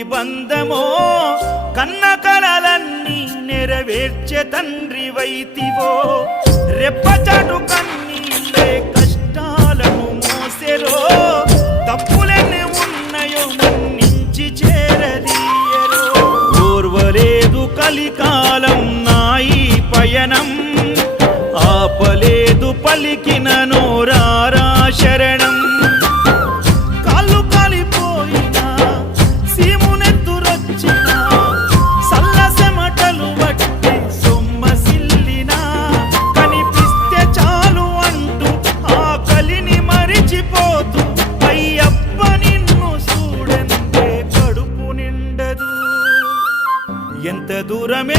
ఎంతటి బంధమో కన్న కలలన్నీ నెరవేర్చే తండ్రి వైతివో రెప్పచాటు కన్నీళ్ళే కష్టాలను మోసెరో తప్పులెన్ని ఉన్నాయో మన్నించి చేరదీయరో ఓర్వలేదు కలికాలం నాయి పయనం ఆపలేదు పలికిన నోరారా శరణం కాళ్ళు కాలిపోయినా సీమునెత్తురొచ్చినా సల్లసెమటలు బట్టి సొమ్మసిల్లినా కనిపిస్తే చాలు అంటూ ఆకలిని మరిచిపోతూ అయ్యప్ప నిన్ను చూడంతే కడుపు నిండదు ఎంత దూరం